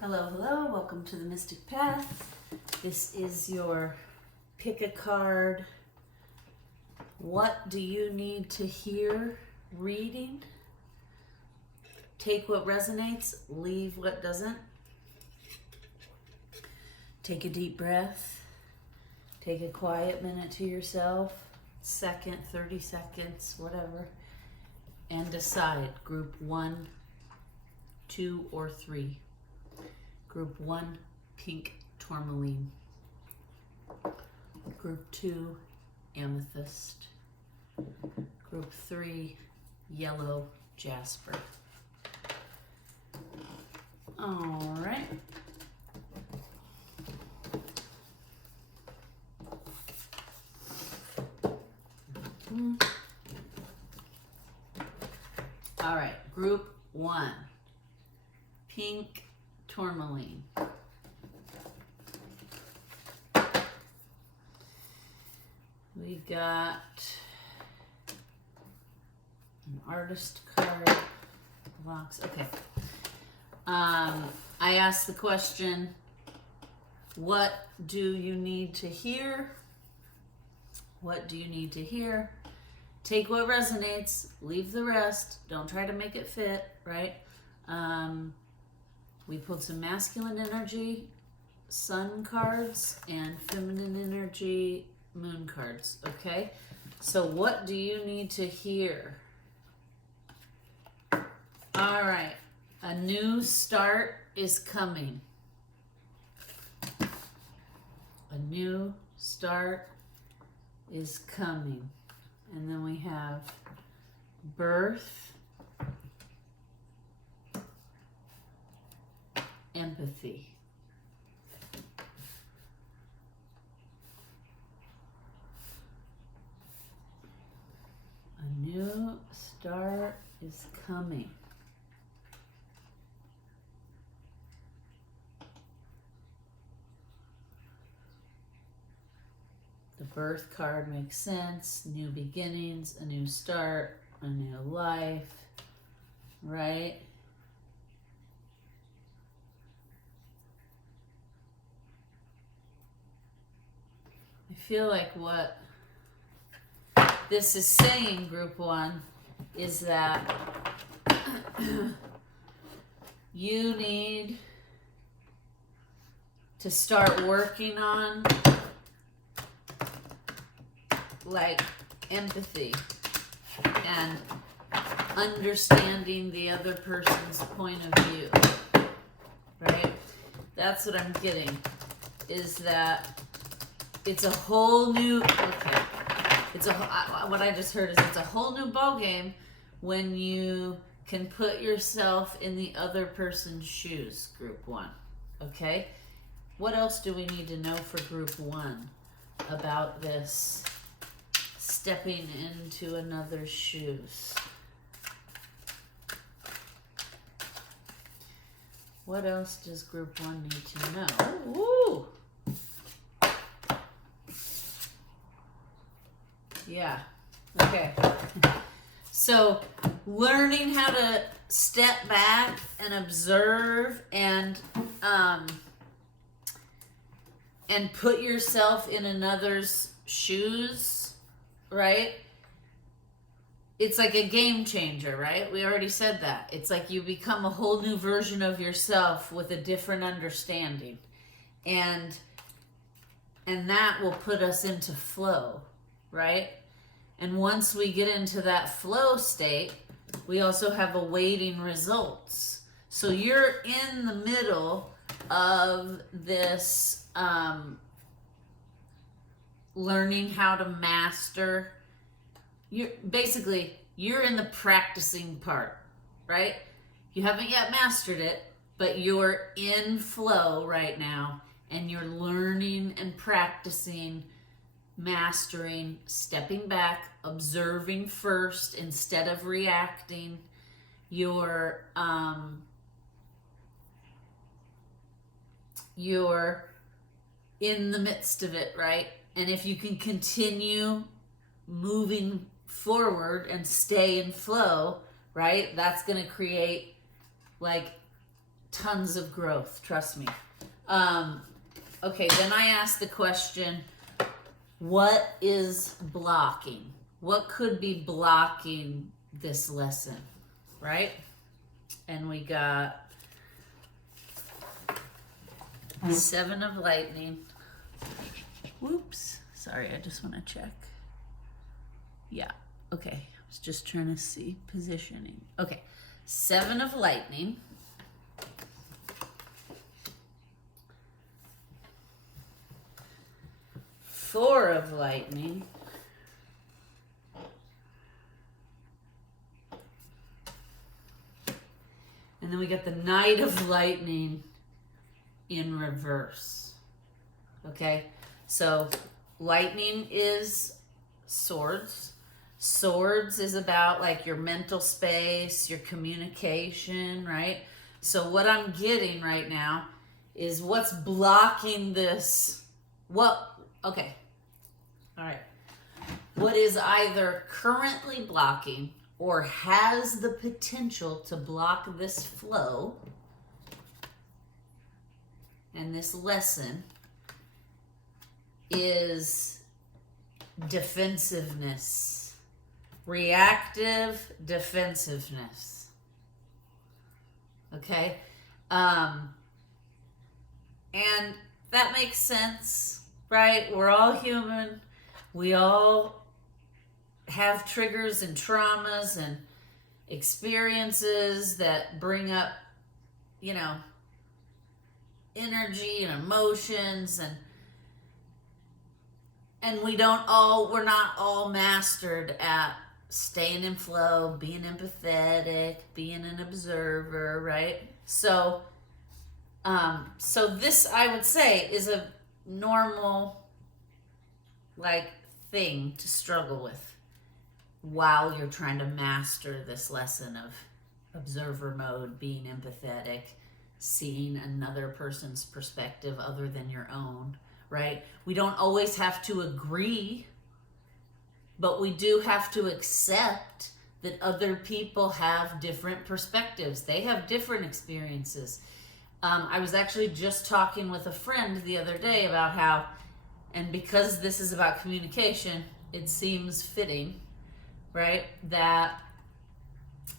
Hello, hello, welcome to the Mystic Path. This is your pick a card. What do you need to hear reading? Take what resonates, leave what doesn't. Take a deep breath. Take a quiet minute to yourself, second, 30 seconds, whatever. And decide group 1, 2, or 3. Group 1, pink tourmaline. Group 2, amethyst. Group 3, yellow jasper. All right. All right, group 1, pink tourmaline. We got an artist card box. Okay. I asked the question, what do you need to hear? What do you need to hear? Take what resonates, leave the rest. Don't try to make it fit, right? We pulled some masculine energy, sun cards, and feminine energy, moon cards, okay? So what do you need to hear? All right, a new start is coming. A new start is coming. And then we have birth, empathy. A new start is coming. The birth card makes sense. New beginnings, a new start, a new life, right? I feel like what this is saying, group 1, is that you need to start working on like empathy and understanding the other person's point of view, right? That's what I'm getting, is that it's a whole new, okay, what I just heard is it's a whole new ballgame when you can put yourself in the other person's shoes, group 1, okay? What else do we need to know for group 1 about this stepping into another's shoes? What else does group 1 need to know? Woo! Yeah, okay. So learning how to step back and observe and put yourself in another's shoes, right? It's like a game changer, right? We already said that. It's like you become a whole new version of yourself with a different understanding. And that will put us into flow, right? And once we get into that flow state, we also have awaiting results. So you're in the middle of this learning how to master. You're in the practicing part, right? You haven't yet mastered it, but you're in flow right now, and you're learning and practicing, mastering, stepping back, observing first instead of reacting. You're in the midst of it, right? And if you can continue moving forward and stay in flow, right, that's going to create like tons of growth, trust me. Okay, then I asked the question, what is blocking? What could be blocking this lesson, right? And we got 7 of lightning. Whoops, sorry, I just want to check. Yeah, okay, I was just trying to see positioning. Okay, 7 of lightning. 4 of lightning. And then we got the Knight of Lightning in reverse. Okay, so lightning is swords. Swords is about like your mental space, your communication, right? So what I'm getting right now is what's blocking this. Okay. All right. What is either currently blocking or has the potential to block this flow and this lesson is defensiveness, reactive defensiveness. Okay? And that makes sense, right? We're all human. We all have triggers and traumas and experiences that bring up, you know, energy and emotions, and we're not all mastered at staying in flow, being empathetic, being an observer, right? So this, I would say, is a normal thing to struggle with while you're trying to master this lesson of observer mode, being empathetic, seeing another person's perspective other than your own, right? We don't always have to agree, but we do have to accept that other people have different perspectives. They have different experiences. I was actually just talking with a friend the other day about how, and because this is about communication, it seems fitting, right, that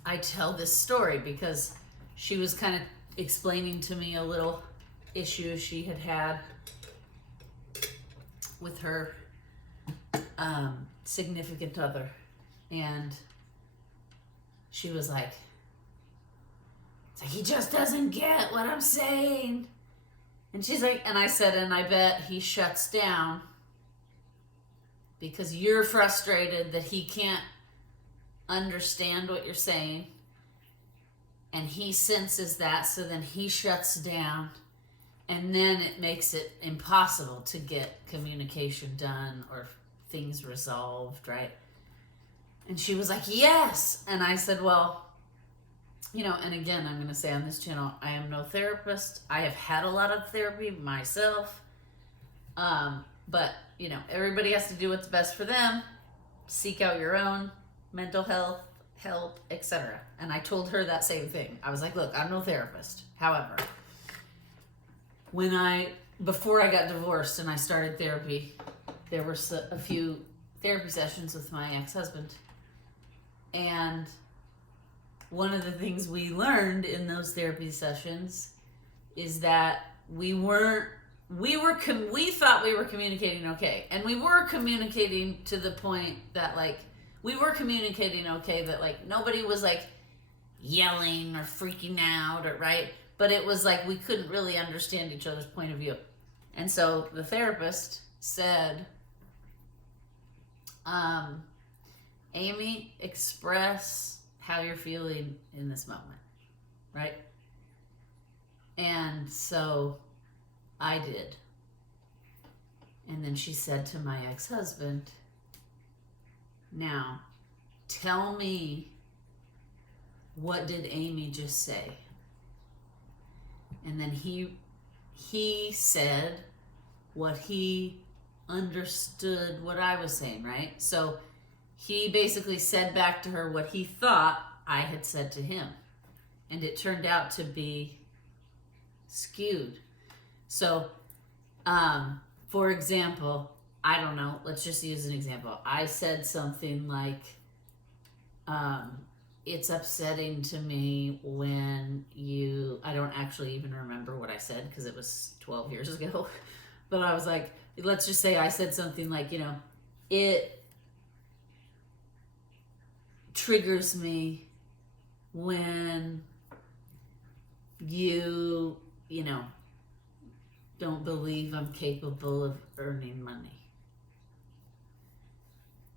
I tell this story, because she was kind of explaining to me a little issue she had with her significant other, and she was like, he just doesn't get what I'm saying. And she's like, and I said, and I bet he shuts down because you're frustrated that he can't understand what you're saying, and he senses that, so then he shuts down, and then it makes it impossible to get communication done or things resolved, right? And she was like, yes. And I said, well, you know, and again, I'm going to say on this channel, I am no therapist. I have had a lot of therapy myself. But, you know, everybody has to do what's best for them. Seek out your own mental health, help, etc. And I told her that same thing. I was like, look, I'm no therapist. However, before I got divorced and I started therapy, there were a few therapy sessions with my ex-husband. And one of the things we learned in those therapy sessions is that we thought we were communicating okay. And we were communicating to the point that we were communicating okay, that nobody was yelling or freaking out, or right? But it was we couldn't really understand each other's point of view. And so the therapist said, Amy, express how you're feeling in this moment, right? And so I did. And then she said to my ex-husband, now tell me, what did Amy just say? And then he said what he understood what I was saying, right? So he basically said back to her what he thought I had said to him. And it turned out to be skewed. So, for example, I don't know, let's just use an example. I said something like, it's upsetting to me when I don't actually even remember what I said because it was 12 years ago. But I was like, let's just say I said something like, it triggers me when you don't believe I'm capable of earning money.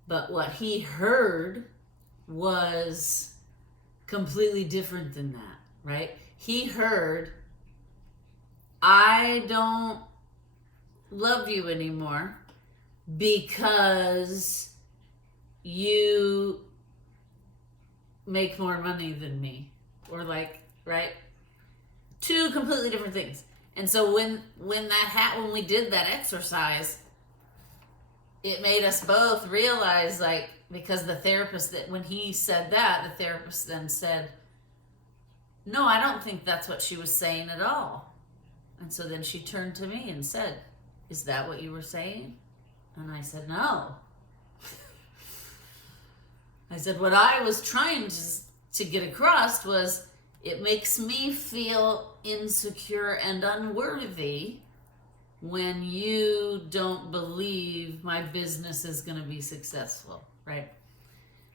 But what he heard was completely different than that, right? He heard, I don't love you anymore because you make more money than me, or like, right? Two completely different things. And so when we did that exercise, it made us both realize, like, because the therapist, that when he said that, the therapist then said, no, I don't think that's what she was saying at all. And so then she turned to me and said, is that what you were saying? And I said, no. I said, what I was trying to get across was, it makes me feel insecure and unworthy when you don't believe my business is going to be successful, right?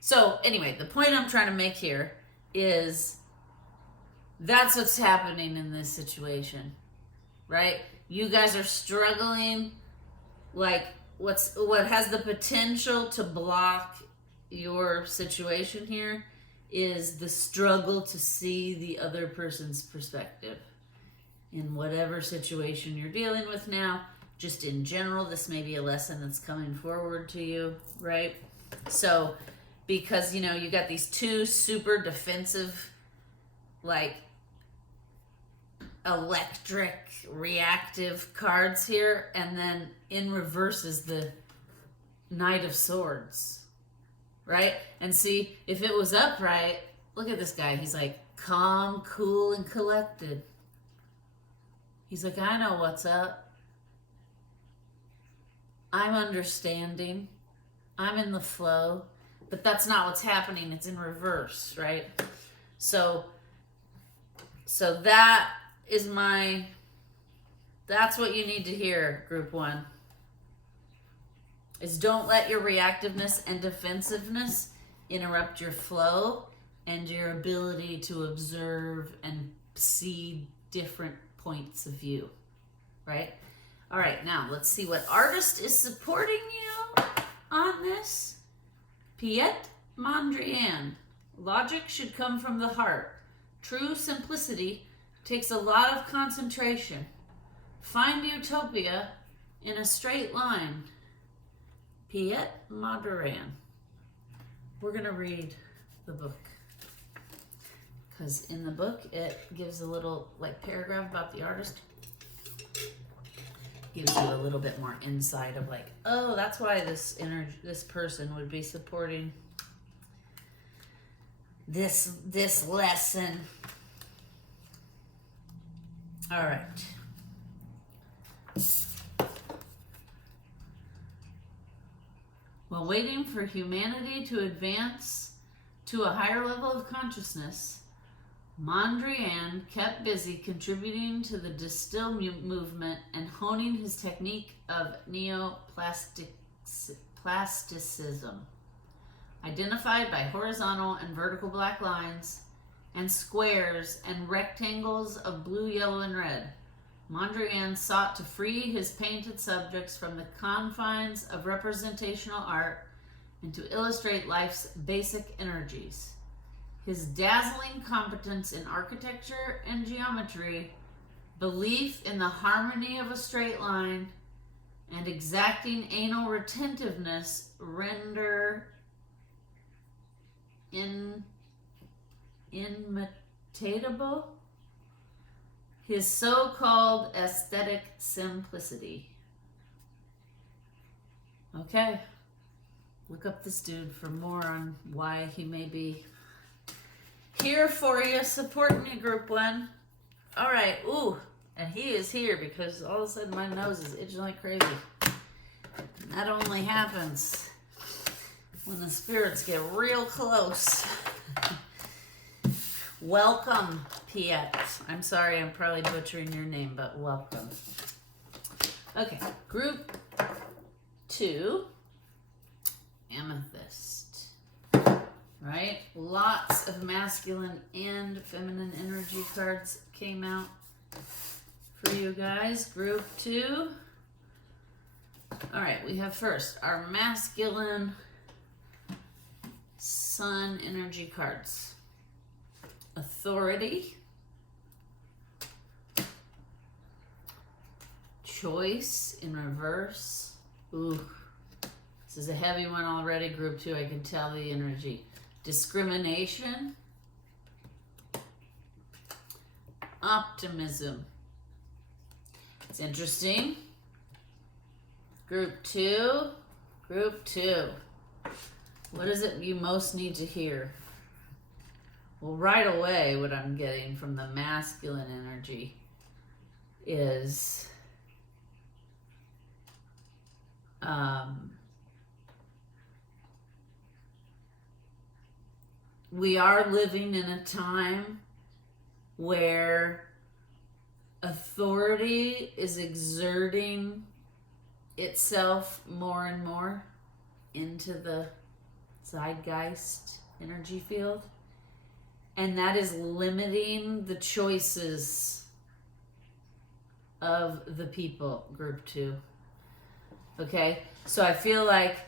So anyway, the point I'm trying to make here is that's what's happening in this situation, right? You guys are struggling, like what has the potential to block your situation here is the struggle to see the other person's perspective in whatever situation you're dealing with now. Just in general, this may be a lesson that's coming forward to you, right? So, because, you got these two super defensive, like, electric, reactive cards here, and then in reverse is the Knight of Swords. Right? And see, if it was upright, look at this guy. He's like calm, cool, and collected. He's like, I know what's up. I'm understanding. I'm in the flow. But that's not what's happening. It's in reverse, right? So that is that's what you need to hear, group one. Is don't let your reactiveness and defensiveness interrupt your flow and your ability to observe and see different points of view, right? All right, now let's see what artist is supporting you on this. Piet Mondrian. Logic should come from the heart. True simplicity takes a lot of concentration. Find utopia in a straight line. Piet Mondrian. We're going to read the book. Because in the book, it gives a little paragraph about the artist. Gives you a little bit more insight of oh, that's why this person would be supporting this lesson. All right. While waiting for humanity to advance to a higher level of consciousness, Mondrian kept busy contributing to the distill movement and honing his technique of neoplasticism, identified by horizontal and vertical black lines and squares and rectangles of blue, yellow, and red. Mondrian sought to free his painted subjects from the confines of representational art and to illustrate life's basic energies. His dazzling competence in architecture and geometry, belief in the harmony of a straight line, and exacting anal retentiveness render imitatable his so-called aesthetic simplicity. Okay, look up this dude for more on why he may be here for you, supporting you, group one. All right, ooh, And he is here because all of a sudden my nose is itching like crazy. And that only happens when the spirits get real close. Welcome, Piet. I'm sorry, I'm probably butchering your name, but welcome. Okay, group 2, Amethyst. Right? Lots of masculine and feminine energy cards came out for you guys. Group 2. All right, we have first our masculine sun energy cards. Authority, choice in reverse. Ooh, this is a heavy one already. Group 2, I can tell the energy. Discrimination, optimism. It's interesting. Group 2. What is it you most need to hear? Well, right away, what I'm getting from the masculine energy is we are living in a time where authority is exerting itself more and more into the zeitgeist energy field. And that is limiting the choices of the people, group 2. Okay? So I feel like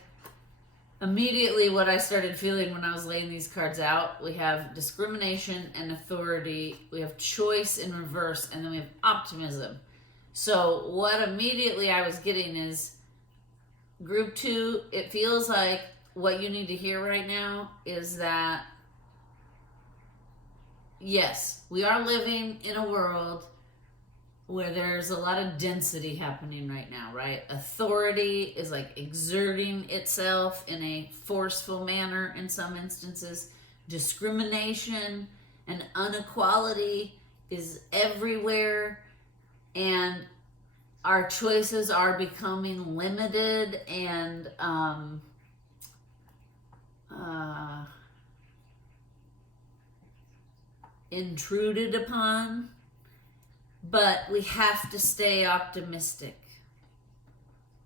immediately what I started feeling when I was laying these cards out, we have discrimination and authority, we have choice in reverse, and then we have optimism. So what immediately I was getting is group 2, it feels like what you need to hear right now is that yes, we are living in a world where there's a lot of density happening right now, right? Authority is like exerting itself in a forceful manner in some instances. Discrimination and inequality is everywhere, and our choices are becoming limited and intruded upon, but we have to stay optimistic,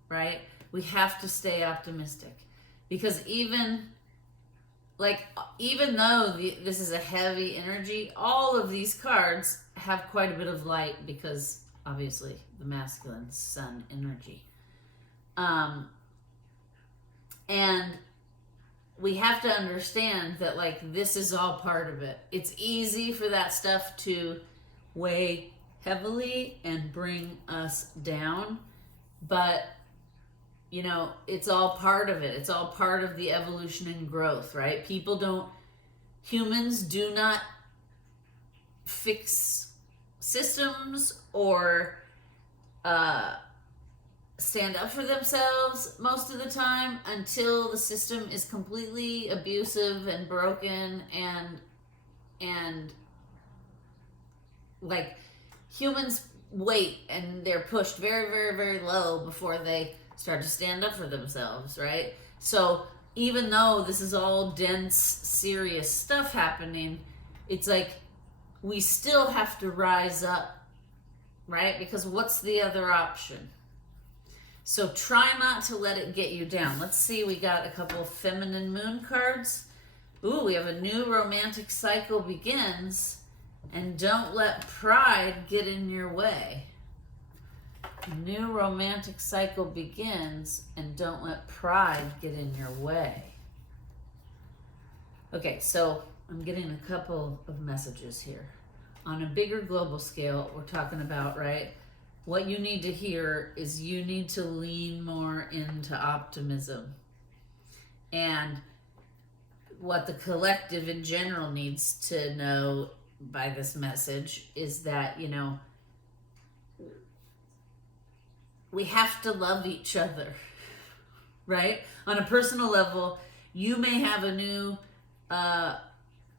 right? We have to stay optimistic because even though this is a heavy energy, all of these cards have quite a bit of light because obviously the masculine sun energy. And we have to understand that this is all part of it. It's easy for that stuff to weigh heavily and bring us down, but it's all part of it. It's all part of the evolution and growth, right? Humans do not fix systems or stand up for themselves most of the time until the system is completely abusive and broken, and humans wait and they're pushed very, very, very low before they start to stand up for themselves, right? So even though this is all dense, serious stuff happening, it's we still have to rise up, right? Because what's the other option? So try not to let it get you down. Let's see, we got a couple of feminine moon cards. Ooh, we have a new romantic cycle begins, and don't let pride get in your way. New romantic cycle begins, and don't let pride get in your way. Okay, so I'm getting a couple of messages here. On a bigger global scale, we're talking about, right? What you need to hear is you need to lean more into optimism. And what the collective in general needs to know by this message is that, we have to love each other, right? On a personal level, you may have a new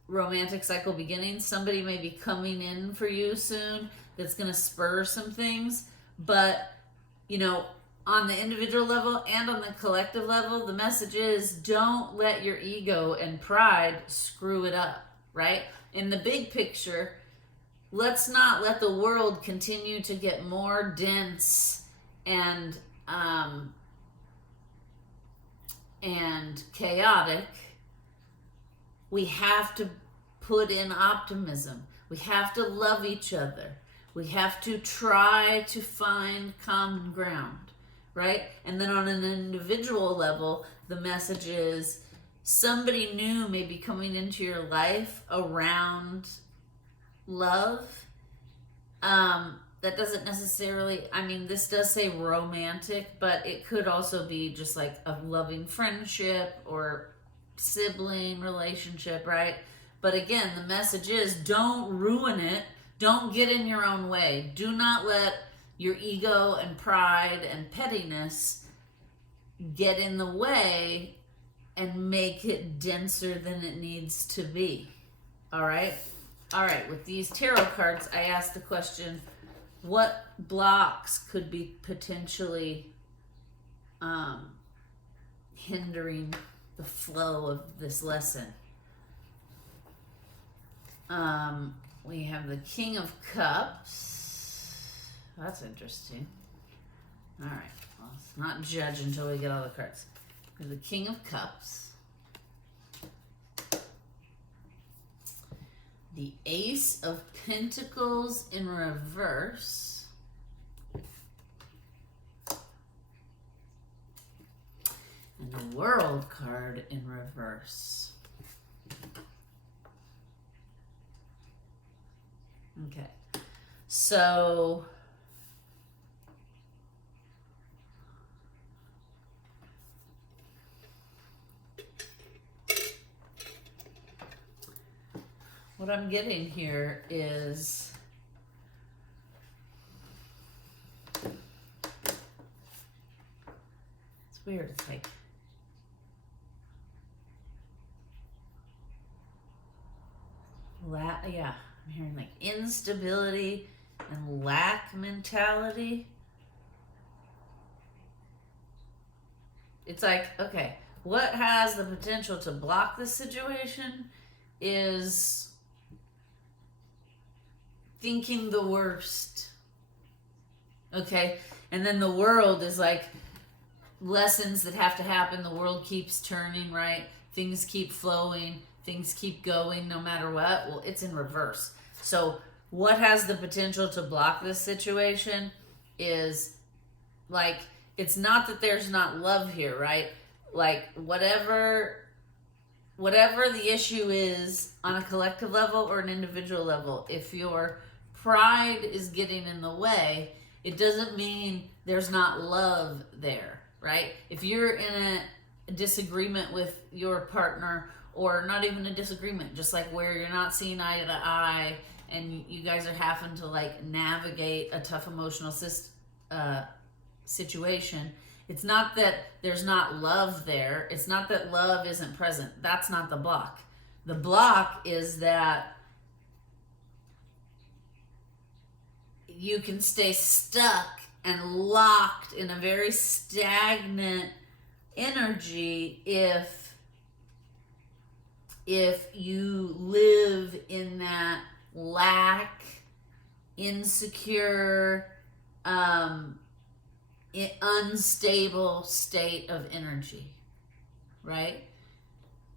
romantic cycle beginning. Somebody may be coming in for you soon. that's going to spur some things. But, you know, on the individual level and on the collective level, the message is don't let your ego and pride screw it up, right? In the big picture, let's not let the world continue to get more dense and chaotic. We have to put in optimism. We have to love each other. We have to try to find common ground, right? And then on an individual level, the message is somebody new may be coming into your life around love. That doesn't necessarily, I mean, this does say romantic, but it could also be just like a loving friendship or sibling relationship, right? But again, the message is don't ruin it. Don't get in your own way. Do not let your ego and pride and pettiness get in the way and make it denser than it needs to be. All right? All right, with these tarot cards, I asked the question, what blocks could be potentially hindering the flow of this lesson? We have the King of Cups. That's interesting. All right, well, let's not judge until we get all the cards. We have the King of Cups. The Ace of Pentacles in reverse. And the World card in reverse. Okay. So what I'm getting here is it's weird. It's like yeah, I'm hearing like instability and lack mentality. It's like, okay, what has the potential to block this situation is thinking the worst. Okay? And then the world is like lessons that have to happen. The world keeps turning, right? Things keep flowing. Things keep going no matter what. Well, it's in reverse. So what has the potential to block this situation is like, it's not that there's not love here, right? Like whatever the issue is on a collective level or an individual level, if your pride is getting in the way, it doesn't mean there's not love there, right? If you're in a disagreement with your partner, or not even a disagreement, just like where you're not seeing eye to eye and you guys are having to like navigate a tough emotional situation, it's not that there's not love there. It's not that love isn't present. That's not the block. The block is that you can stay stuck and locked in a very stagnant energy if you live in that lack, insecure, unstable state of energy, right?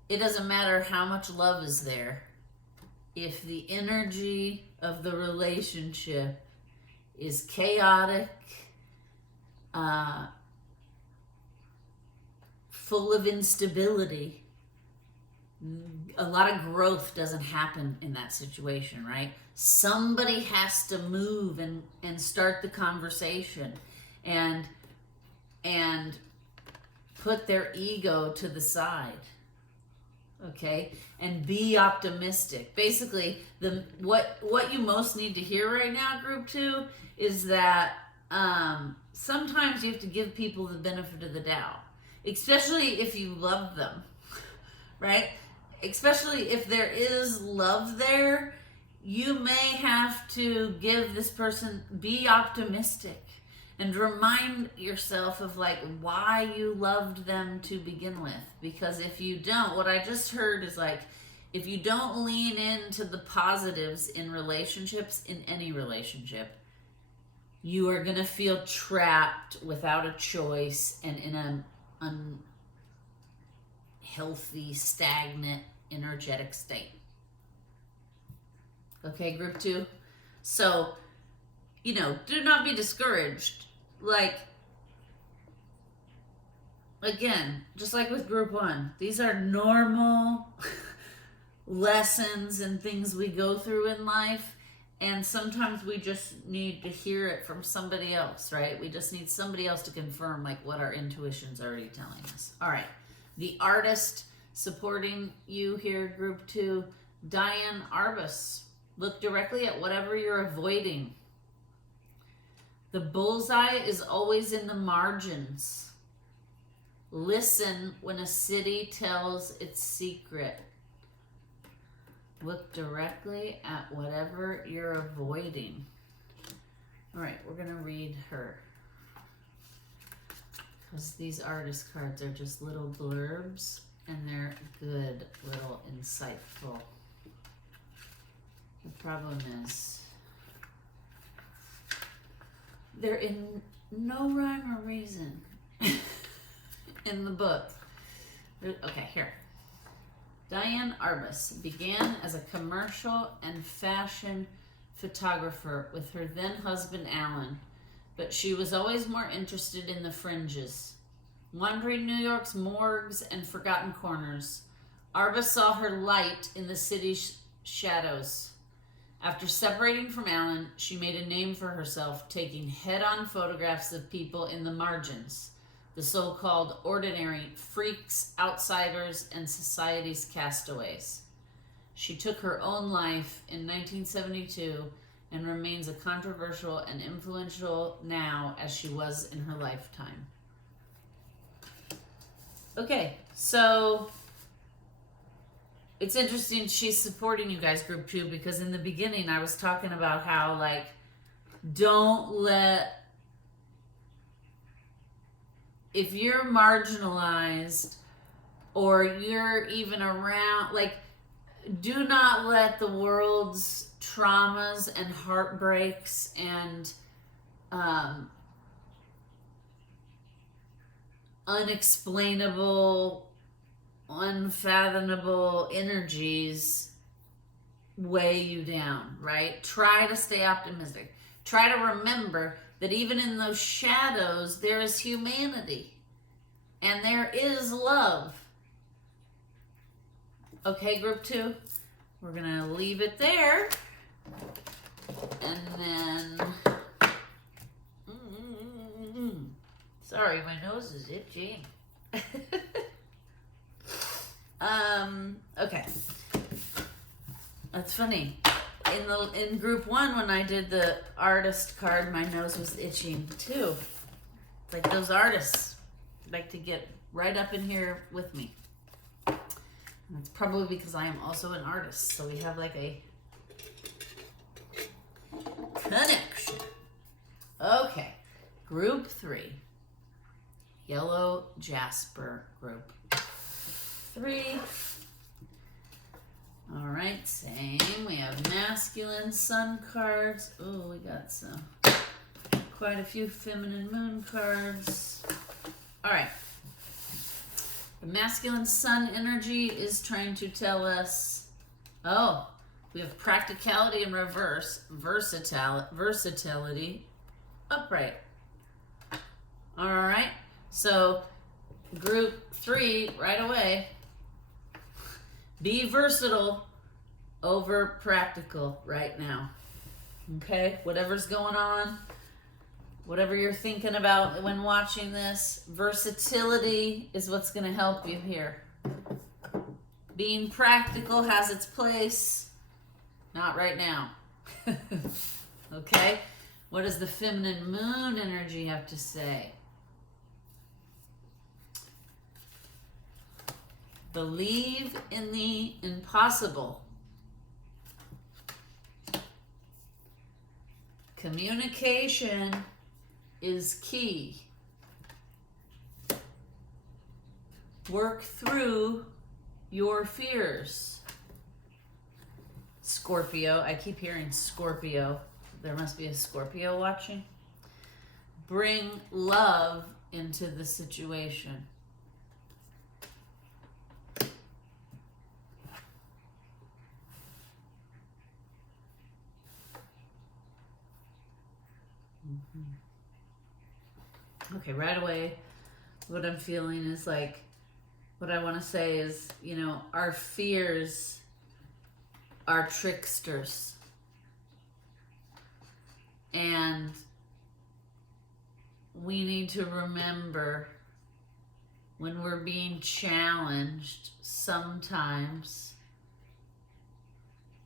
It doesn't matter how much love is there. If the energy of the relationship is chaotic, full of instability, a lot of growth doesn't happen in that situation, right? Somebody has to move and start the conversation and put their ego to the side, okay? And be optimistic. Basically, what you most need to hear right now, group 2, is that sometimes you have to give people the benefit of the doubt, especially if you love them, right? Especially if there is love there, you may have to give this person, be optimistic and remind yourself of like why you loved them to begin with. Because if you don't, what I just heard is like, if you don't lean into the positives in relationships, in any relationship, you are going to feel trapped without a choice and in an unhealthy, stagnant, energetic state. Okay, group 2. So, you know, do not be discouraged. Like, again, just like with group 1, these are normal lessons and things we go through in life. And sometimes we just need to hear it from somebody else, right? We just need somebody else to confirm like what our intuition's already telling us. All right. The artist supporting you here, group 2, Diane Arbus. Look directly at whatever you're avoiding. The bullseye is always in the margins. Listen when a city tells its secret. Look directly at whatever you're avoiding. All right, we're going to read her. Because these artist cards are just little blurbs, and they're good, little insightful. The problem is, they're in no rhyme or reason in the book. Okay, here. Diane Arbus began as a commercial and fashion photographer with her then husband Alan, but she was always more interested in the fringes. Wandering New York's morgues and forgotten corners, Arbus saw her light in the city's shadows. After separating from Alan, she made a name for herself, taking head-on photographs of people in the margins, the so-called ordinary freaks, outsiders, and society's castaways. She took her own life in 1972 and remains a controversial and influential now as she was in her lifetime. Okay, so it's interesting she's supporting you guys, group 2, because in the beginning I was talking about how, like, don't let, if you're marginalized or you're even around, like, do not let the world's traumas and heartbreaks and unexplainable, unfathomable energies weigh you down, right? Try to stay optimistic. Try to remember that even in those shadows, there is humanity and there is love. Okay, group 2, we're going to leave it there. And then, sorry, my nose is itchy. Okay. That's funny. In group 1, when I did the artist card, my nose was itching too. It's like those artists like to get right up in here with me. And it's probably because I am also an artist, so we have like a connection. Okay. Group 3. Yellow Jasper group 3. All right, same. We have masculine sun cards. Oh, we got quite a few feminine moon cards. All right. The masculine sun energy is trying to tell us, oh, we have practicality in reverse, versatility upright. All right. So group 3 right away. Be versatile over practical right now. Okay? Whatever's going on, whatever you're thinking about when watching this, versatility is what's going to help you here. Being practical has its place. Not right now. Okay? What does the feminine moon energy have to say? Believe in the impossible. Communication is key. Work through your fears. Scorpio, I keep hearing Scorpio. There must be a Scorpio watching. Bring love into the situation. Okay, right away, what I'm feeling is like, what I want to say is, you know, our fears are tricksters. And we need to remember when we're being challenged, sometimes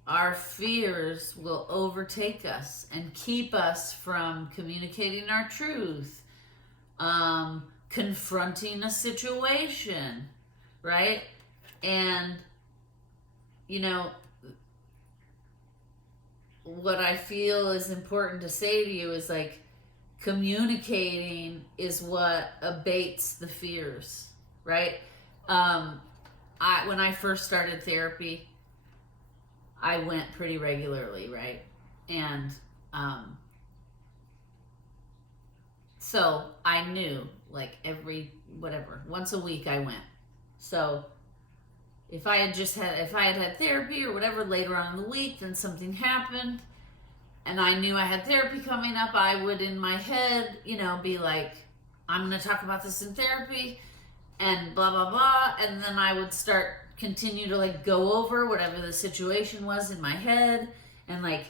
our fears will overtake us and keep us from communicating our truth, confronting a situation, right? And, you know, what I feel is important to say to you is like, communicating is what abates the fears, right? When I first started therapy, I went pretty regularly, right? And so I knew, like, once a week I went. So if I had had therapy or whatever later on in the week, then something happened and I knew I had therapy coming up, I would in my head, you know, be like, I'm going to talk about this in therapy and blah, blah, blah. And then I would continue to like go over whatever the situation was in my head. And like,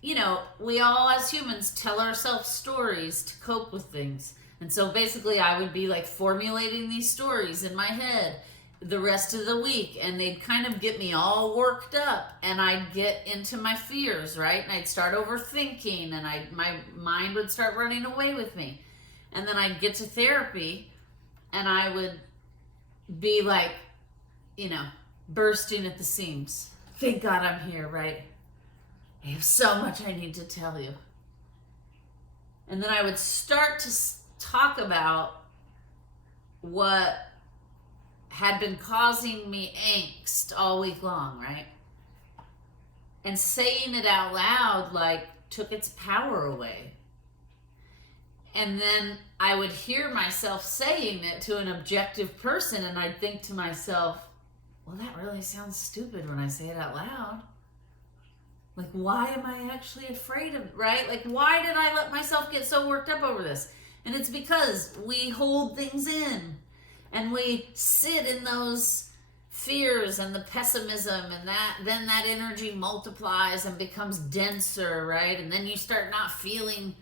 you know, we all as humans tell ourselves stories to cope with things. And so basically I would be like formulating these stories in my head the rest of the week, and they'd kind of get me all worked up, and I'd get into my fears, right? And I'd start overthinking, and my mind would start running away with me. And then I'd get to therapy and I would be like, you know, bursting at the seams. Thank God I'm here, right? I have so much I need to tell you. And then I would start to talk about what had been causing me angst all week long, right? And saying it out loud like took its power away. And then I would hear myself saying it to an objective person, and I'd think to myself, well, that really sounds stupid when I say it out loud. Like, why am I actually afraid of it, right? Like, why did I let myself get so worked up over this? And it's because we hold things in. And we sit in those fears and the pessimism, and then that energy multiplies and becomes denser, right? And then you start not feeling,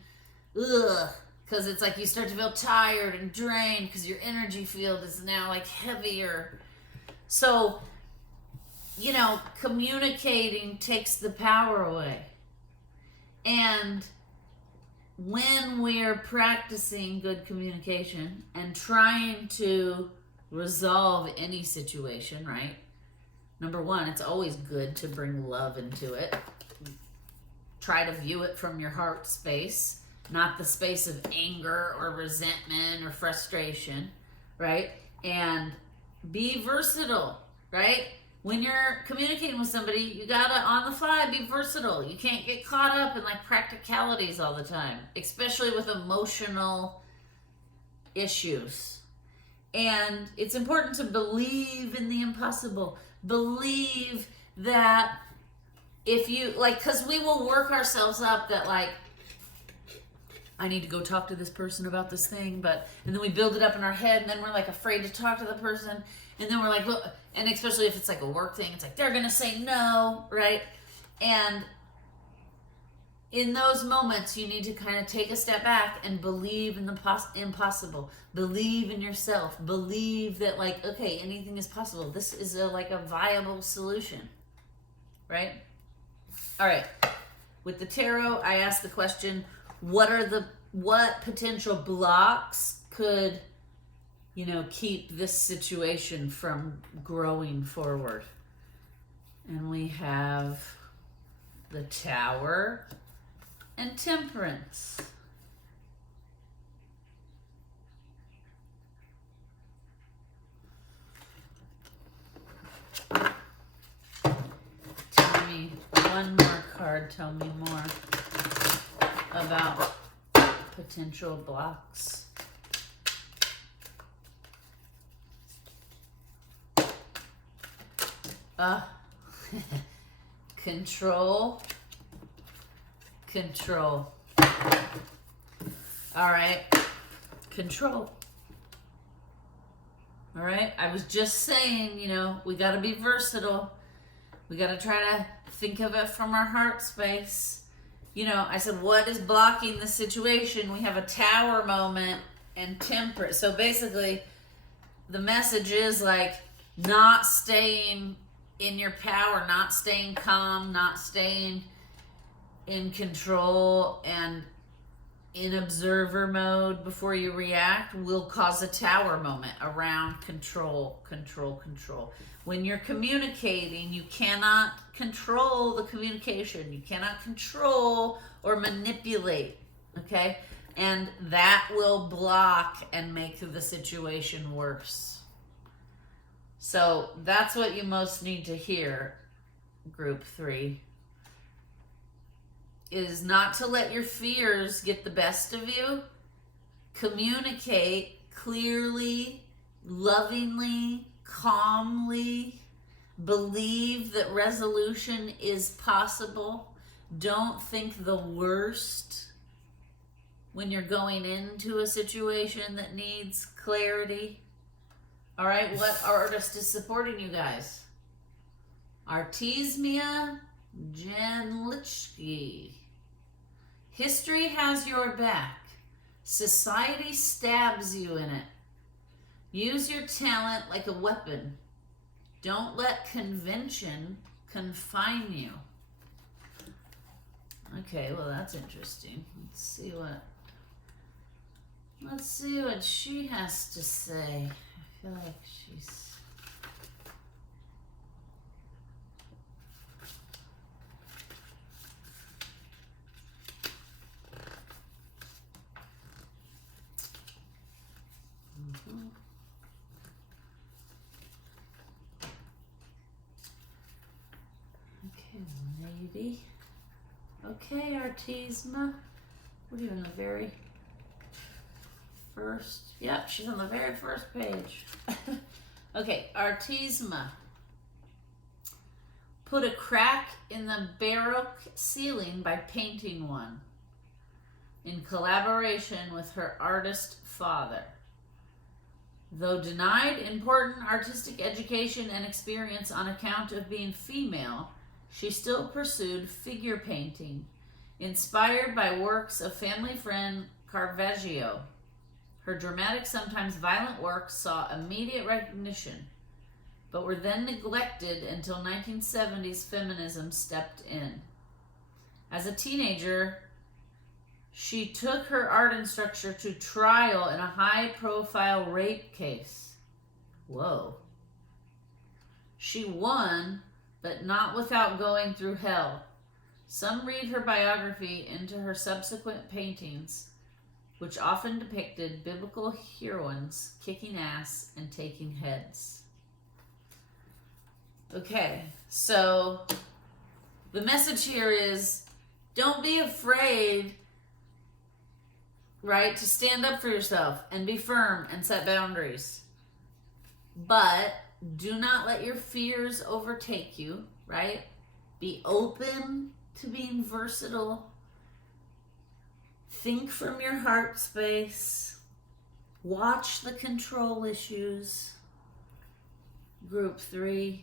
because it's like you start to feel tired and drained because your energy field is now like heavier. So, you know, communicating takes the power away. And when we're practicing good communication and trying to resolve any situation, right? Number one, it's always good to bring love into it. Try to view it from your heart space, not the space of anger or resentment or frustration, right? And be versatile, right? When you're communicating with somebody, you gotta, on the fly, be versatile. You can't get caught up in like practicalities all the time, especially with emotional issues. And it's important to believe in the impossible. Believe that if you, like, because we will work ourselves up that like, I need to go talk to this person about this thing, and then we build it up in our head, and then we're like afraid to talk to the person. And then we're like, look, and especially if it's like a work thing, it's like, they're going to say no, right? And in those moments, you need to kind of take a step back and believe in the impossible. Believe in yourself. Believe that, like, okay, anything is possible. This is like a viable solution, right? All right. With the tarot, I asked the question, what potential blocks could, you know, keep this situation from growing forward? And we have the Tower, and Temperance. Tell me one more card. Tell me more about potential blocks. Control. Control. All right. Control. All right. I was just saying, you know, we got to be versatile. We got to try to think of it from our heart space. You know, I said, what is blocking the situation? We have a Tower moment and Temperance. So basically, the message is like not staying in your power, not staying calm, not staying in control and in observer mode before you react will cause a Tower moment around control, control, control. When you're communicating, you cannot control the communication. You cannot control or manipulate, okay? And that will block and make the situation worse. So that's what you most need to hear, group 3, is not to let your fears get the best of you. Communicate clearly, lovingly, calmly. Believe that resolution is possible. Don't think the worst when you're going into a situation that needs clarity. All right, what artist is supporting you guys? Artemisia Genlichki. History has your back. Society stabs you in it. Use your talent like a weapon. Don't let convention confine you. Okay, well that's interesting. Let's see what she has to say. I feel like she's... Okay, maybe. Okay, Artemisia. What are you in the very first? Yep, she's on the very first page. Okay, Artemisia. Put a crack in the Baroque ceiling by painting one in collaboration with her artist father. Though denied important artistic education and experience on account of being female, she still pursued figure painting, inspired by works of family friend Caravaggio. Her dramatic, sometimes violent works saw immediate recognition, but were then neglected until 1970s feminism stepped in. As a teenager, she took her art instructor to trial in a high-profile rape case. Whoa. She won, but not without going through hell. Some read her biography into her subsequent paintings, which often depicted biblical heroines kicking ass and taking heads. Okay, so the message here is don't be afraid, right, to stand up for yourself and be firm and set boundaries. But do not let your fears overtake you, right? Be open to being versatile. Think from your heart space. Watch the control issues. Group 3.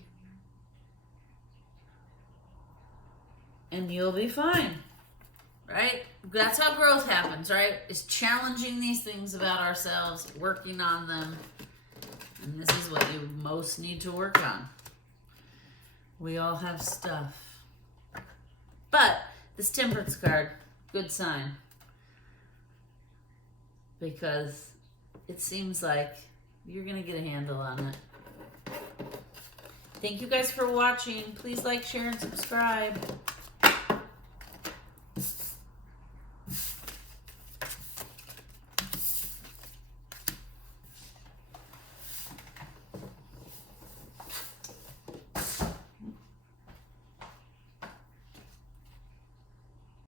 And you'll be fine, right? That's how growth happens, right? Is challenging these things about ourselves, working on them. And this is what you most need to work on. We all have stuff. But this Temperance card, good sign. Because it seems like you're going to get a handle on it. Thank you guys for watching. Please like, share, and subscribe.